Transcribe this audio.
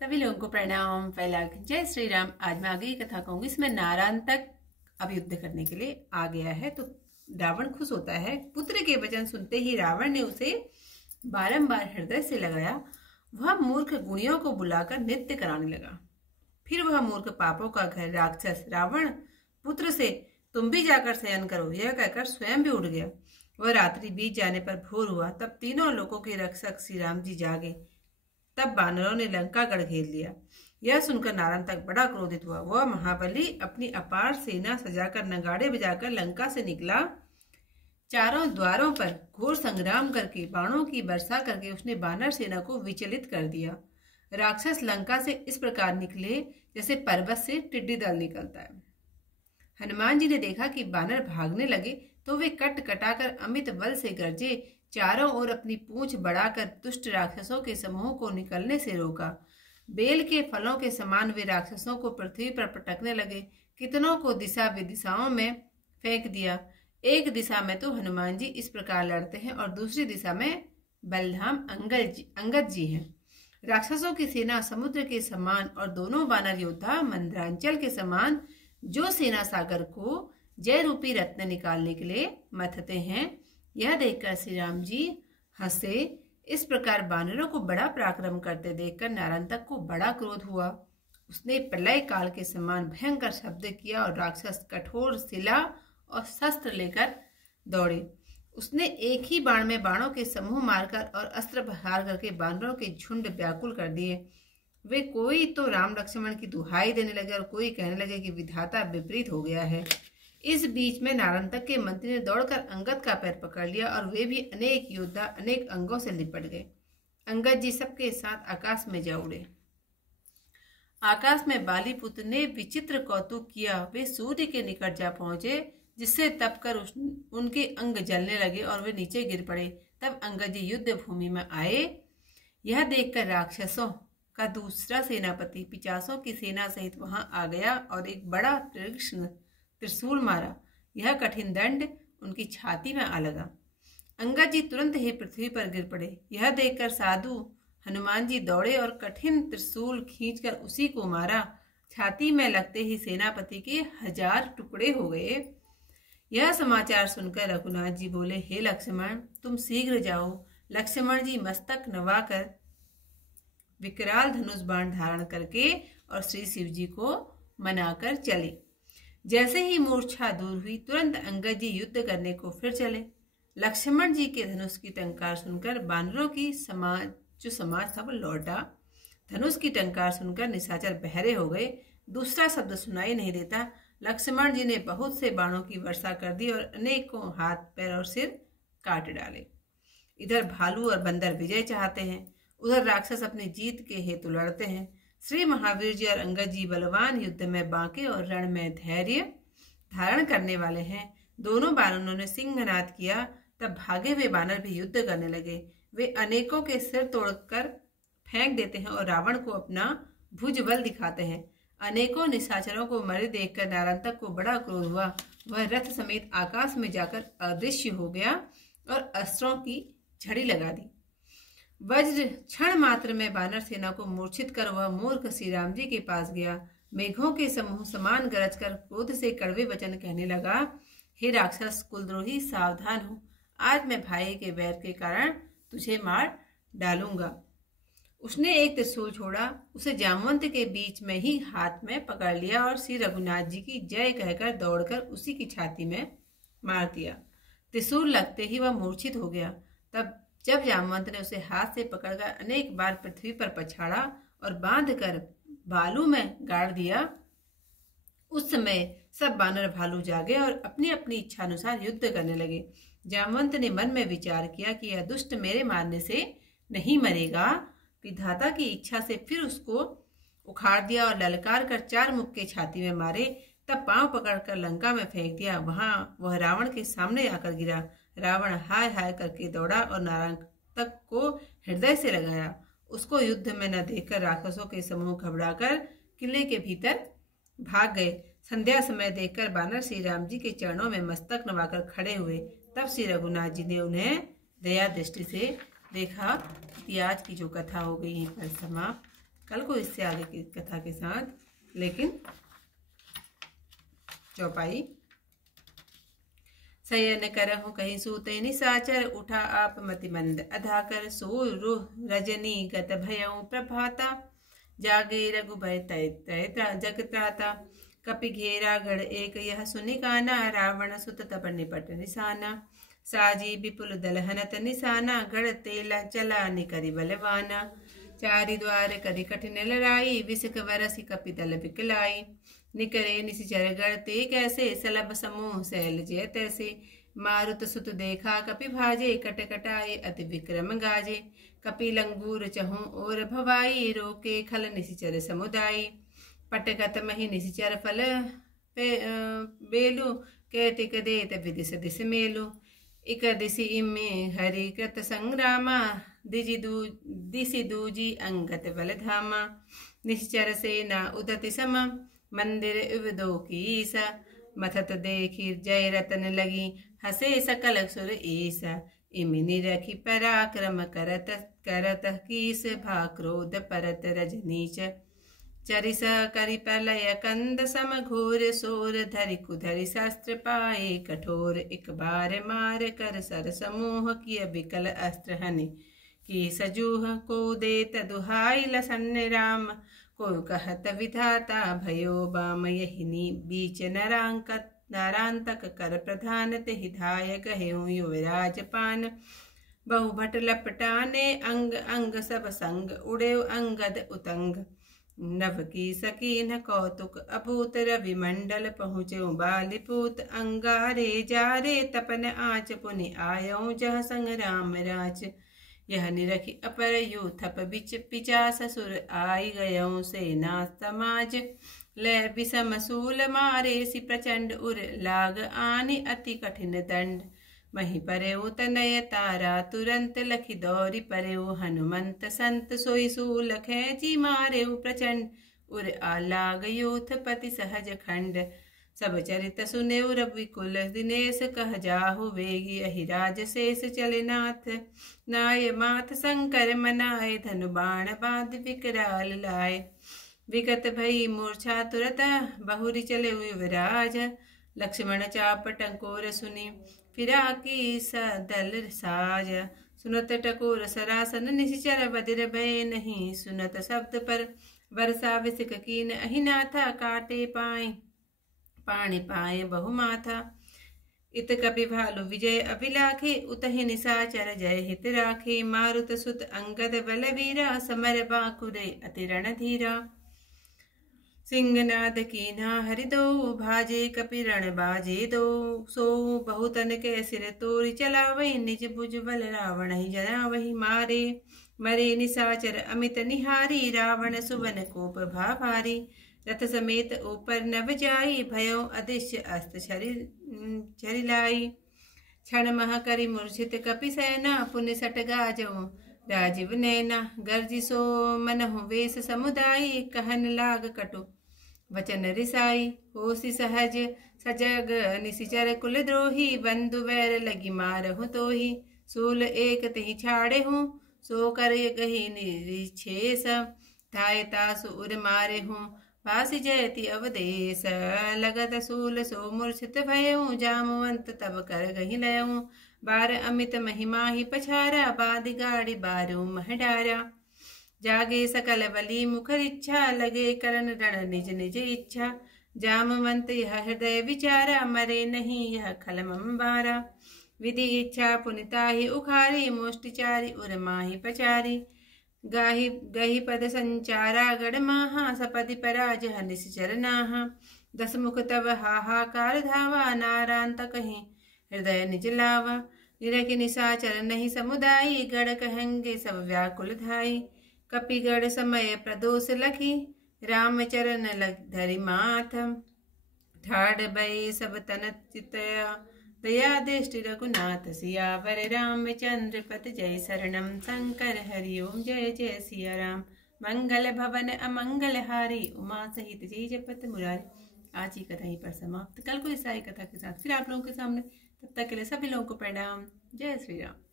सभी लोगों को प्रणाम। पहला जय श्री राम। आज मैं आगे की कथा कहूंगी। इसमें नारायण तक अब युद्ध करने के लिए आ गया है तो रावण खुश होता है। पुत्र के वचन सुनते ही रावण ने उसे बारंबार हृदय से लगाया। वह मूर्ख गुणियों को बुलाकर नृत्य कराने लगा। फिर वह मूर्ख पापों का घर राक्षस रावण पुत्र से तुम भी जाकर शयन करो यह कहकर स्वयं भी उठ गया। वह रात्रि बीत जाने पर भोर हुआ। तब तीनों लोगों के रक्षक श्री राम जी जागे। तब बानरों ने लंका गढ़ घेर लिया। यह सुनकर नारायण तक बड़ा क्रोधित हुआ। वह महाबली अपनी अपार सेना सजाकर नगाड़े बजाकर लंका से निकला। चारों द्वारों पर घोर संग्राम करके बाणों की वर्षा करके उसने बानर सेना को विचलित कर दिया। राक्षस लंका से इस प्रकार निकले जैसे पर्वत से टिड्डी दल निकलता है। हनुमान जी ने देखा कि बानर भागने लगे तो वे कट कटाकर अमित बल से गरजे। चारों ओर अपनी पूंछ बढ़ाकर दुष्ट राक्षसों के समूह को निकलने से रोका। बेल के फलों के समान वे राक्षसों को पृथ्वी पर पटकने लगे। कितनों को दिशा विदिशाओं में फेंक दिया। एक दिशा में तो हनुमान जी इस प्रकार लड़ते हैं और दूसरी दिशा में बलधाम अंगद जी हैं। राक्षसों की सेना समुद्र के समान और दोनों वानर योद्धा मंदरांचल के समान जो सेना सागर को जय रूपी रत्न निकालने के लिए मथते हैं। यह देखकर श्री राम जी हंसे। इस प्रकार बानरों को बड़ा पराक्रम करते देखकर नारायण तक को बड़ा क्रोध हुआ। उसने प्रलय काल के समान भयंकर शब्द किया और राक्षस कठोर शिला और शस्त्र लेकर दौड़े। उसने एक ही बाण में बाणों के समूह मारकर और अस्त्र प्रहार करके बानरों के झुंड व्याकुल कर दिए। वे कोई तो राम लक्ष्मण की दुहाई देने लगे और कोई कहने लगे कि विधाता विपरीत हो गया है। इस बीच में नारायण तक के मंत्री ने दौड़कर अंगद का पैर पकड़ लिया और वे भी अनेक योद्धा अनेक अंगों से लिपट गए। अंगद जी सबके साथ आकाश में जा उड़े। आकाश में बाली पुत्र ने विचित्र कौतुक किया। वे सूर्य के निकट जा पहुंचे जिससे तपकर उनके अंग जलने लगे और वे नीचे गिर पड़े। तब अंगद जी युद्ध भूमि में आए। यह देखकर राक्षसों का दूसरा सेनापति 50 की सेना सहित वहां आ गया और एक बड़ा तीक्ष्ण त्रिशूल मारा। यह कठिन दंड उनकी छाती में आ लगा। अंगद जी तुरंत ही पृथ्वी पर गिर पड़े। यह देखकर साधु हनुमान जी दौड़े और कठिन त्रिशूल खींचकर उसी को मारा। छाती में लगते ही सेनापति के 1000 टुकड़े हो गए। यह समाचार सुनकर रघुनाथ जी बोले, हे लक्ष्मण तुम शीघ्र जाओ। लक्ष्मण जी मस्तक नवाकर विकराल धनुष बाण धारण करके और श्री शिव जी को मनाकर चले। जैसे ही मूर्छा दूर हुई तुरंत अंगद जी युद्ध करने को फिर चले। लक्ष्मण जी के धनुष की टंकार सुनकर बानरों की समाज सब लौटा। धनुष की टंकार सुनकर निशाचर बहरे हो गए। दूसरा शब्द सुनाई नहीं देता। लक्ष्मण जी ने बहुत से बाणों की वर्षा कर दी और अनेकों हाथ पैर और सिर काट डाले। इधर भालू और बंदर विजय चाहते हैं, उधर राक्षस अपनी जीत के हेतु लड़ते हैं। श्री महावीर जी और अंगद जी बलवान युद्ध में बांके और रण में धैर्य धारण करने वाले हैं। दोनों बानरों ने सिंहनाद किया। तब भागे हुए बानर भी युद्ध करने लगे। वे अनेकों के सिर तोड़कर फेंक देते हैं और रावण को अपना भुज बल दिखाते हैं। अनेकों निशाचरों को मरे देखकर नारायण तक को बड़ा क्रोध हुआ। वह रथ समेत आकाश में जाकर अदृश्य हो गया और अस्त्रों की झड़ी लगा दी। वज्र क्षण मात्र में बानर सेना को मूर्छित कर वह मूर्ख श्री राम जी के पास गया। मेघों के समूह समान गरज कर क्रोध से कड़वे वचन कहने लगा, हे राक्षस कुलद्रोही सावधान हो। आज मैं भाई के वैर के कारण तुझे मार डालूंगा। उसने एक त्रिशूल छोड़ा, उसे जामवंत के बीच में ही हाथ में पकड़ लिया और श्री रघुनाथ जी की जय कहकर दौड़कर उसी की छाती में मार दिया। त्रिशूल लगते ही वह मूर्छित हो गया। तब जब जामवंत ने उसे हाथ से पकड़कर अनेक बार पृथ्वी पर पछाड़ा और बांधकर भालू में गाड़ दिया, उस समय सब बानर भालू जागे और अपनी अपनी इच्छा अनुसार युद्ध करने लगे। जामवंत ने मन में विचार किया कि यह दुष्ट मेरे मारने से नहीं मरेगा। विधाता की इच्छा से फिर उसको उखाड़ दिया और ललकार कर 4 मुक्के छाती में मारे। तब पांव पकड़कर लंका में फेंक दिया। वहां वह रावण के सामने आकर गिरा। रावण हाय हाय करके दौड़ा और नारायण तक को हृदय से लगाया। उसको युद्ध में न देखकर राक्षसों के समूह घबराकर किले के भीतर भाग गए। संध्या समय देखकर बानर श्री राम जी के चरणों में मस्तक नवाकर खड़े हुए। तब श्री रघुनाथ जी ने उन्हें दया दृष्टि से देखा। आज की जो कथा हो गई यहीं पर समाप्त। कल को इससे आगे की कथा के साथ। लेकिन चौपाई। शयन करहु कहीं सूते निसाचर, उठा आप मतिमंद अधाकर, सो रुह रजनी गत भयउ प्रभाता, जागे रघुबर तय जग त्राता। कपि घेरा गढ़ एक यह सुनि काना, रावण सुत तब निपट निशाना। साजी विपुल दल हनत निशाना, गढ़ तेला चला निकरि बलवाना। चारि द्वार करि कठिन लड़ाई, विसिक वरसि कपि दल बिकलाई। निकरे निशिचर गढ़ ते कैसे, सलभ समूह सैल जय तैसे। मारुत सुत देखा कपि भाजे, कट कटाए अति विक्रम गाजे। कपि लंगूर चहु और भवाई, रोके खल निशिचर समुदायी। पटगत मही निशिचर फल बेलु, कैतिक देत विदिश दिश मेलु। इक दिशि इम्मे हरि कृत संग्रामा, दिशि दूजी अंगत बल धामा। निश्चर सेना उदति सम, मंदिर इवदो कीसा। मथत देखी जय रतन लगी, हसे सकल सुर ईसा। इमिनि रखी पराक्रम करत करत, कीस भा क्रोध परत रजनीच। चरिस करि प्रलय कंद सम, घोर सोर धरि कुधरि शस्त्र पाए कठोर। एक बार मार कर सर समूह, किय बिकल अस्त्र हनि की सजूह। को देत दुहाई लसन राम, को कहत विधाता भयो बाम। यहिनी बीच नारांतक कर प्रधान, तेहि धाय कहेउ युवराज पान। बहु भट लपटाने अंग अंग, सब संग उड़े अंगद उतंग। नभ की सकीन कौतुक अभूत, रवि मंडल पहुँचे बालिपूत। अंगारे जारे तपन आँच, पुनि आयऊ जह संग राम राच। यह निरखि अपर यू थप बिच पिचा, ससुर आई गयऊ सेना समाज। लय विषम सूल मारे सि प्रचंड, उर लाग आनि अति कठिन दंड। मही परेउ तनय तारा तुरंत, लखि दौरि परेउ हनुमंत संत। सोई सूल खेची मारेउ प्रचंड, उर आलाग यूथ पति सहज खंड। सब चरित सुनेउ रविकुल दिनेश, कह जाहु वेगी अहि राज शेष। चले नाथ नाय माथ शंकर मनाए, धनु बाण बांध विकराल लाए। विगत भई मूर्छा तुरत, बहुरी चले युवराज। लक्ष्मण चाप टंकोर सुनी, फिरा की सदल साज। सुनत टकोर सरासन, निशिचर बदिर भय नहीं। सुनत शब्द पर वर्षा विसिक कीन, अहिनाथा काटे पाए पाणी पाए बहु माथा। इत कपि भालु विजय अभिलाखे, उतहि निशाचर जय हित राखे। मारुत सुत अंगद बलवीरा, समर बाकुरे अति रणधीरा। सिंहनाद कीन्हा हरिदो, भाजे कपि रण बाजे दो। सो बहुतन के सिर तोरि चलावहि, निज भुज बल रावण ही जनावहि। मारे मरे निशाचर अमित निहारी, रावण सुवन कोप भाभारी। रथ समेत ऊपर नभ जाई, भयो अदृश्य अस्त छरिलाई। क्षण मह करि मूर्छित कपि सेना, पुण्य सट गाजऊ राजीव नैना। गर्जि सो मनहु वेश समुदायी, कहन लाग कटु वचन रिसाई। होसी सहज सजग निशिचर कुल द्रोही, बंधु वैर लगी मारहु तोही। सूल एक तिहि छाड़े हूँ, सो कर गही निरिछेस। धाय तासु उर मारे हूँ, भासी जयति अवदेश। लगत सूल सो मूर्छित भयऊ, जामवंत तब कर गही लयऊ। बार अमित महिमा ही पछारा, बादि गाड़ी बारू मह डारा। जागे सकल बली मुखर इच्छा, लगे करन रण निज निज इच्छा। जामवंत यह हृदय विचारा, मरे नहीं यह खलमम बारा। विधि इच्छा पुनिता ही उखारी, मुष्टिचारी उर माही पचारी। गाही गही पद संचारा गढ़ माहा, सपदि पराज निश्चर नाहा। दस मुख तब हाहाकार धावा, नारांत कहीं हृदय निज लावा। निरखि निशाचर नहीं समुदायी, गढ़ कहेंगे सब व्याकुल धाई। कपिगढ़ समय प्रदोष लखी, रामचरण लग धरि माथ। ठाड़ भय सब तन चितया, दया दृष्टि रघुनाथ। सियावर रामचंद्र पत जय, शरणम शंकर हरि ओम जय जय सिया राम। मंगल भवन अमंगल हारी, उमा सहित जय जपत मुरारी। आज की कथा यहीं पर समाप्त। कल को इस कथा के साथ फिर आप लोगों के सामने, तब तक के लिए सभी लोगों को प्रणाम। जय श्री राम।